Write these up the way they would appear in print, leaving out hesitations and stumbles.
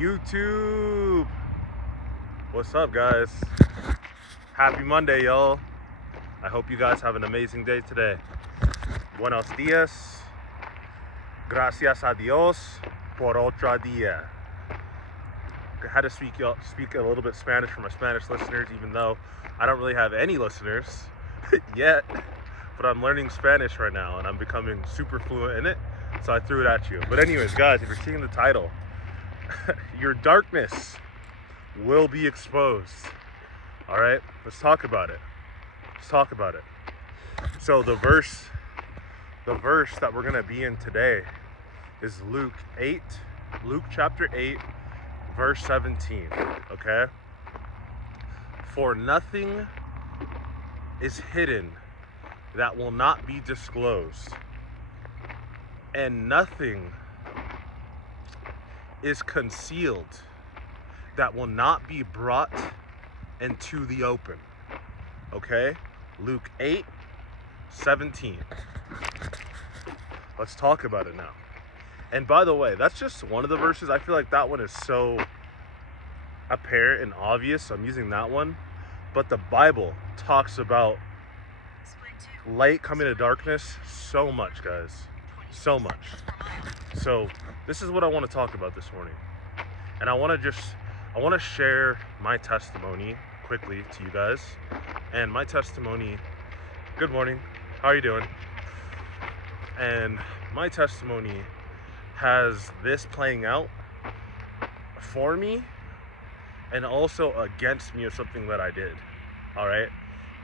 YouTube. What's up, guys? Happy Monday, y'all. I hope you guys have an amazing day today. Buenos dias. Gracias a Dios por otro día. I had to speak a little bit Spanish for my Spanish listeners, even though I don't really have any listeners yet. But I'm learning Spanish right now, and I'm becoming super fluent in it. So I threw it at you. But anyways, guys, if you're seeing the title, your darkness will be exposed. All right, let's talk about it. So the verse that we're gonna be in today is Luke chapter 8, verse 17. Okay. For nothing is hidden that will not be disclosed, and nothing is concealed that will not be brought into the open. Okay? Luke 8:17. Let's talk about it now. And by the way, that's just one of the verses. I feel like that one is so apparent and obvious, so I'm using that one. But the Bible talks about light coming to darkness so much, guys. So much. So this is what I want to talk about this morning. And I want to share my testimony quickly to you guys. And my testimony, good morning, how are you doing? And my testimony has this playing out for me and also against me of something that I did. All right?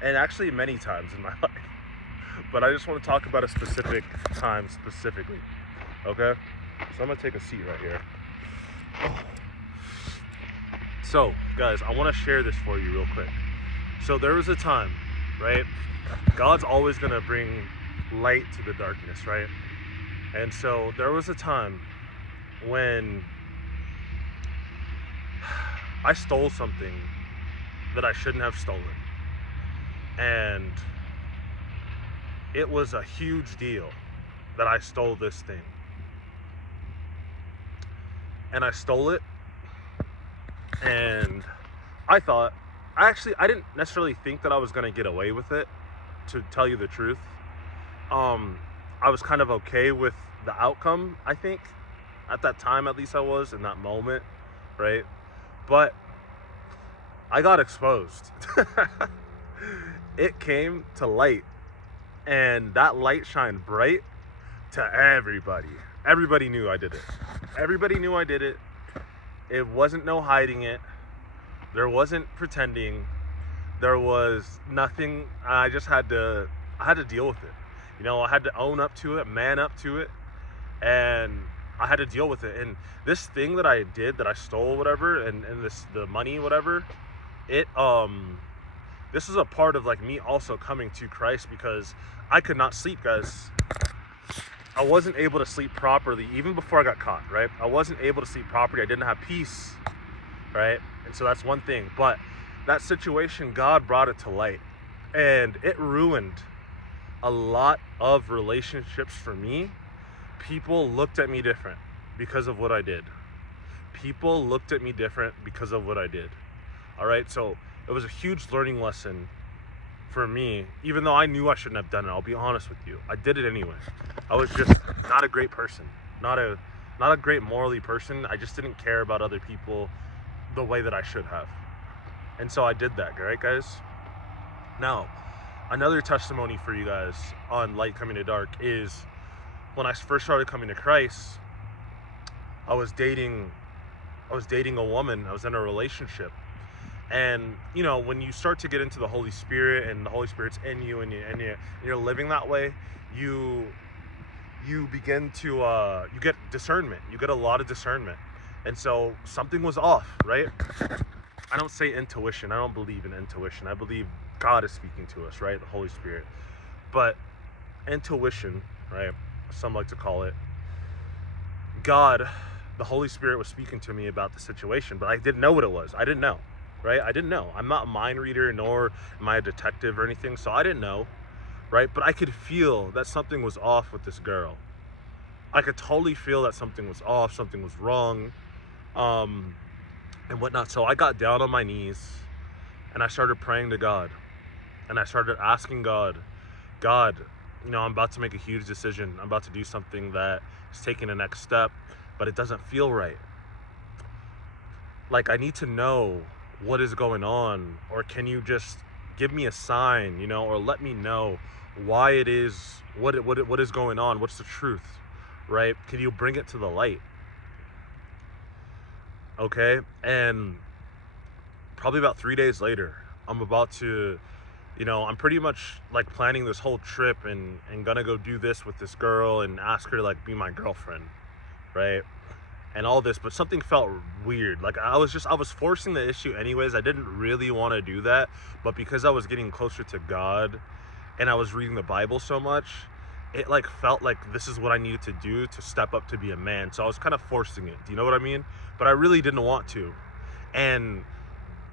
And actually many times in my life. But I just want to talk about a specific time specifically. Okay? So I'm going to take a seat right here. So, guys, I want to share this for you real quick. So there was a time, right? God's always going to bring light to the darkness, right? And so there was a time when I stole something that I shouldn't have stolen. And it was a huge deal that I stole this thing. And I stole it, and I didn't necessarily think that I was going to get away with it, to tell you the truth. I was kind of okay with the outcome, I think. At that time, at least I was, in that moment, right? But I got exposed. It came to light, and that light shined bright to everybody. Everybody knew I did it. Everybody knew I did it. It wasn't no hiding it. There wasn't pretending. There was nothing. I had to deal with it. You know, I had to own up to it, man up to it, and I had to deal with it. And this thing that I did, that I stole, whatever, and the money, whatever, this was a part of like me also coming to Christ, because I could not sleep, guys. I wasn't able to sleep properly, even before I got caught, right? I wasn't able to sleep properly. I didn't have peace, right? And so that's one thing. But that situation, God brought it to light, and it ruined a lot of relationships for me. People looked at me different because of what I did. People looked at me different because of what I did. All right, so it was a huge learning lesson for me, even though I knew I shouldn't have done it. I'll be honest with you. I did it anyway. I was just not a great person, not a great morally person. I just didn't care about other people the way that I should have. And so I did that, right, guys? Now, another testimony for you guys on light coming to dark is when I first started coming to Christ, I was dating a woman. I was in a relationship. And, you know, when you start to get into the Holy Spirit, and the Holy Spirit's in you, and you're living that way, you begin to, you get discernment. You get a lot of discernment. And so something was off, right? I don't say intuition. I don't believe in intuition. I believe God is speaking to us, right? The Holy Spirit. But intuition, right? Some like to call it. God, the Holy Spirit was speaking to me about the situation, but I didn't know what it was. I didn't know. Right? I didn't know. I'm not a mind reader, nor am I a detective or anything, so I didn't know, right? But I could feel that something was off with this girl. I could totally feel that something was off, something was wrong. and whatnot. So I got down on my knees and I started praying to God, and I started asking God, I'm about to make a huge decision. I'm about to do something that is taking the next step, but it doesn't feel right. Like, I need to know what is going on, or can you just give me a sign, or let me know why it is, what is going on, what's the truth, right? Can you bring it to the light? Okay, and probably about 3 days later, I'm about to, I'm pretty much like planning this whole trip and gonna go do this with this girl and ask her to like be my girlfriend, right? And all this, but something felt weird. Like I was forcing the issue anyways. I didn't really want to do that, but because I was getting closer to God and I was reading the Bible so much, it like felt like this is what I needed to do to step up to be a man. So I was kind of forcing it. Do you know what I mean? But I really didn't want to. And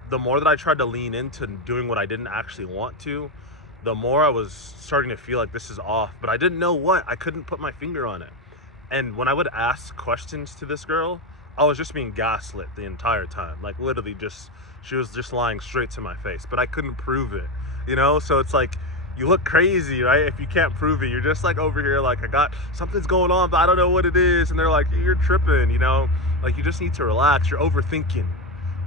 the more that I tried to lean into doing what I didn't actually want to, the more I was starting to feel like this is off, but I didn't know what. I couldn't put my finger on it. And when I would ask questions to this girl, I was just being gaslit the entire time. Like literally she was just lying straight to my face, but I couldn't prove it, So it's like, you look crazy, right? If you can't prove it, you're just like over here, like, I got something's going on, but I don't know what it is. And they're like, you're tripping, like you just need to relax. You're overthinking.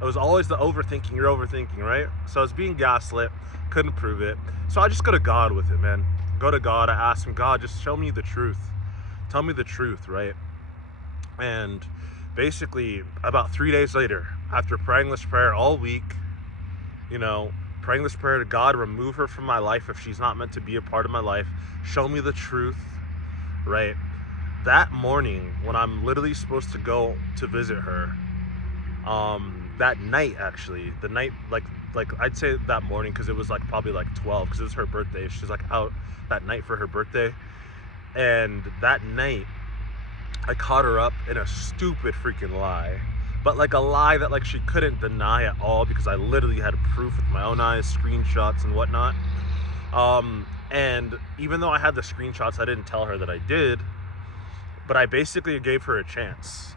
It was always the overthinking. You're overthinking, right? So I was being gaslit, couldn't prove it. So I just go to God with it, man. Go to God. I ask him, God, just show me the truth. Tell me the truth, right? And basically, about 3 days later, after praying this prayer all week, praying this prayer to God, remove her from my life if she's not meant to be a part of my life. Show me the truth, right? That morning, when I'm literally supposed to go to visit her, that night, actually, the night, like I'd say that morning, because it was like probably like 12, because it was her birthday. She's like out that night for her birthday. And that night, I caught her up in a stupid freaking lie. But like a lie that like she couldn't deny at all, because I literally had proof with my own eyes, screenshots and whatnot. And even though I had the screenshots, I didn't tell her that I did. But I basically gave her a chance.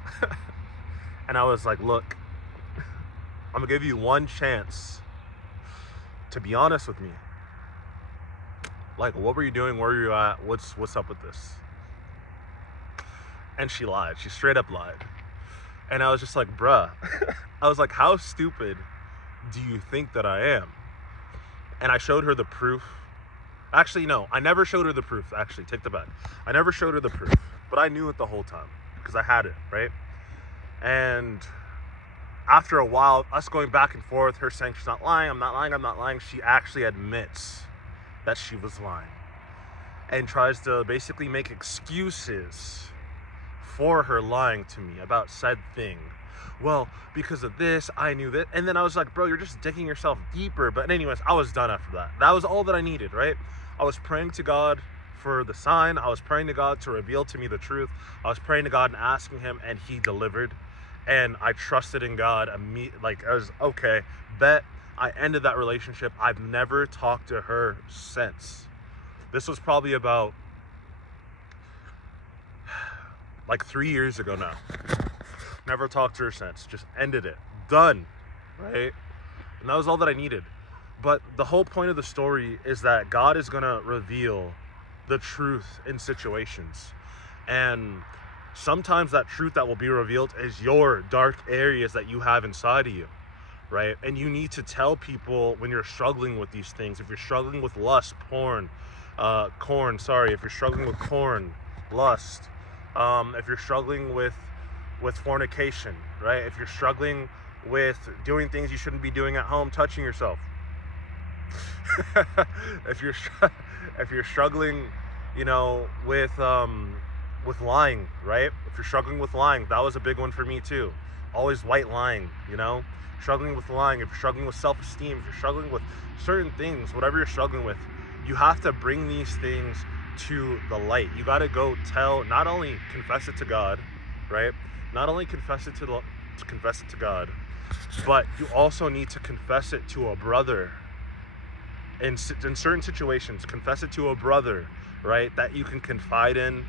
And I was like, look, I'm gonna give you one chance to be honest with me. Like, what were you doing? Where were you at? What's up with this? And she lied. She straight up lied. And I was just like, bruh. I was like, how stupid do you think that I am? And I showed her the proof. Actually, no, I never showed her the proof. Actually, take the back. I never showed her the proof, but I knew it the whole time because I had it, right? And after a while, us going back and forth, her saying she's not lying, I'm not lying, she actually admits that she was lying and tries to basically make excuses for her lying to me about said thing. Well, because of this, I knew that. And then I was like, bro, you're just digging yourself deeper. But anyways, I was done after that. That was all that I needed, right? I was praying to God for the sign. I was praying to God to reveal to me the truth. I was praying to God and asking him, and he delivered. And I trusted in God. Like, I was, okay, bet. I ended that relationship. I've never talked to her since. This was probably about like 3 years ago now. Never talked to her since. Just ended it. Done. Right? And that was all that I needed. But the whole point of the story is that God is going to reveal the truth in situations. And sometimes that truth that will be revealed is your dark areas that you have inside of you. Right? And you need to tell people when you're struggling with these things. If you're struggling with lust, if you're struggling with corn, lust, if you're struggling with fornication, right? If you're struggling with doing things you shouldn't be doing at home, touching yourself. if you're struggling, with lying, right? If you're struggling with lying, that was a big one for me too. Always white lying, struggling with lying. If you're struggling with self-esteem, if you're struggling with certain things, whatever you're struggling with, you have to bring these things to the light. You got to go not only confess it to God, right? Not only confess it to God, but you also need to confess it to a brother. In certain situations, confess it to a brother, right? That you can confide in,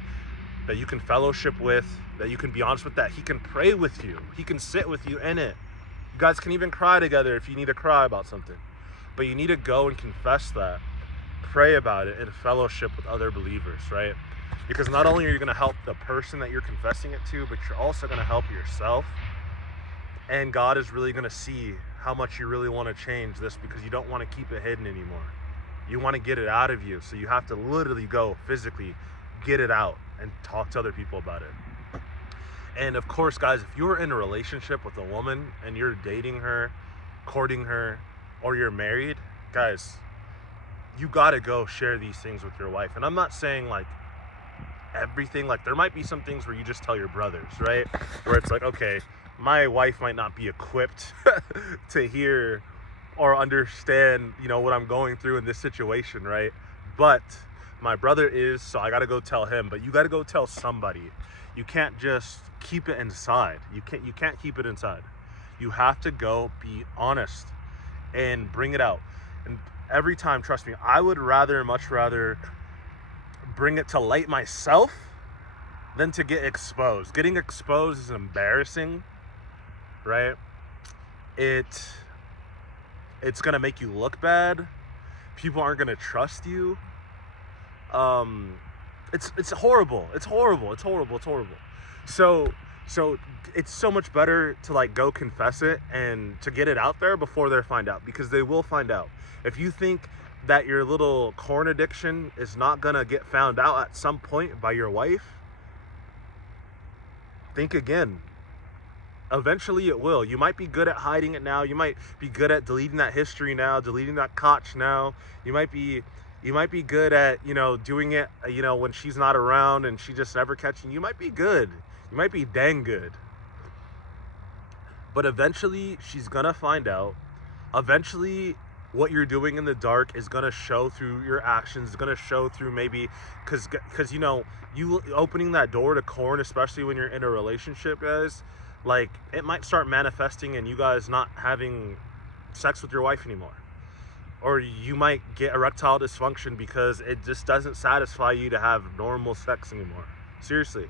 that you can fellowship with, that you can be honest with, that he can pray with you. He can sit with you in it. You guys can even cry together if you need to cry about something. But you need to go and confess that. Pray about it in fellowship with other believers, right? Because not only are you going to help the person that you're confessing it to, but you're also going to help yourself. And God is really going to see how much you really want to change this, because you don't want to keep it hidden anymore. You want to get it out of you. So you have to literally go physically get it out and talk to other people about it. And of course, guys, if you're in a relationship with a woman and you're dating her, courting her, or you're married, guys, you got to go share these things with your wife. And I'm not saying like everything. Like, there might be some things where you just tell your brothers, right? Where it's like, okay, my wife might not be equipped to hear or understand, you know, what I'm going through in this situation, right? But my brother is, so I got to go tell him. But you got to go tell somebody. You can't just keep it inside. You can't keep it inside. You have to go be honest and bring it out. And every time, trust me, I would much rather bring it to light myself than to get exposed. Getting exposed is embarrassing, right? It's gonna make you look bad. People aren't gonna trust you. It's horrible. It's horrible. So it's so much better to like go confess it and to get it out there before they find out, because they will find out. If you think that your little corn addiction is not gonna get found out at some point by your wife, think again. Eventually it will. You might be good at hiding it now. You might be good at deleting that history now, deleting that koch now. You might be good at, you know, doing it, you know, when she's not around and she just never catching you. You might be good. You might be dang good. But eventually she's gonna find out. Eventually what you're doing in the dark is gonna show through your actions. It's gonna show through, maybe because you know, you opening that door to corn, especially when you're in a relationship, guys, like, it might start manifesting in you guys not having sex with your wife anymore. Or you might get erectile dysfunction because it just doesn't satisfy you to have normal sex anymore. Seriously.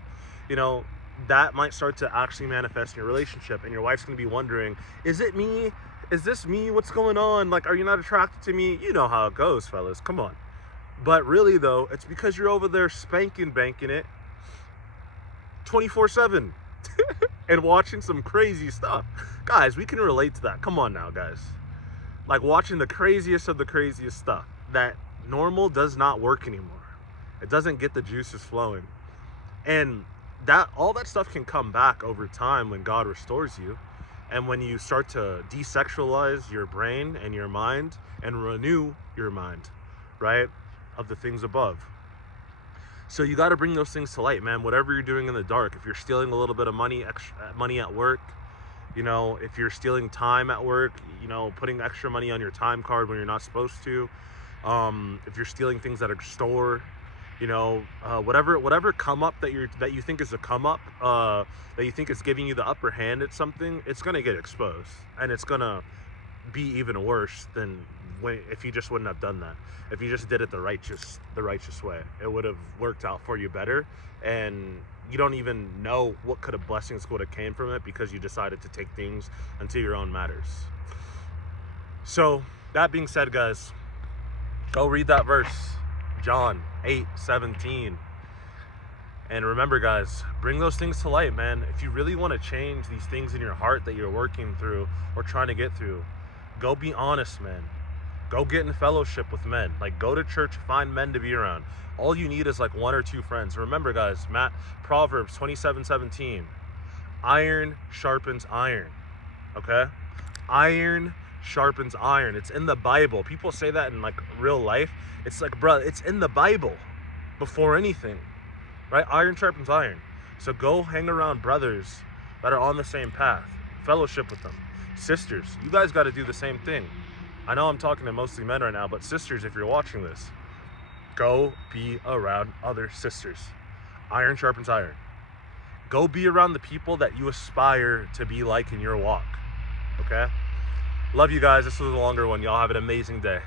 You know, that might start to actually manifest in your relationship, and your wife's going to be wondering, is it me? Is this me? What's going on? Like, are you not attracted to me? You know how it goes, fellas. Come on. But really, though, it's because you're over there banking it 24/7 and watching some crazy stuff. Guys, we can relate to that. Come on now, guys. Like, watching the craziest of the craziest stuff. That normal does not work anymore. It doesn't get the juices flowing. And all that stuff can come back over time when God restores you. And when you start to desexualize your brain and your mind and renew your mind, right, of the things above. So you got to bring those things to light, man. Whatever you're doing in the dark, if you're stealing a little bit of money at work, you know, if you're stealing time at work, you know, putting extra money on your time card when you're not supposed to, if you're stealing things at a store, you know, whatever come up that you think is a come up, that you think is giving you the upper hand at something, it's gonna get exposed, and it's gonna be even worse than if you just wouldn't have done that. If you just did it the righteous way, it would have worked out for you better, and you don't even know what could have blessings would have came from it, because you decided to take things into your own matters. So that being said, guys, go read that verse, John 8:17. And remember, guys, bring those things to light, man. If you really want to change these things in your heart that you're working through or trying to get through, go be honest, man. Go get in fellowship with men. Like, go to church, find men to be around. All you need is like one or two friends. Remember, guys, Proverbs 27:17. Iron sharpens iron. Okay? Iron sharpens iron. It's in the Bible. People say that in like real life. It's like, bro, it's in the Bible before anything, right? Iron sharpens iron. So go hang around brothers that are on the same path. Fellowship with them. Sisters, you guys got to do the same thing. I know I'm talking to mostly men right now, but sisters, if you're watching this, go be around other sisters. Iron sharpens iron. Go be around the people that you aspire to be like in your walk. Okay? Love you guys. This was a longer one. Y'all have an amazing day.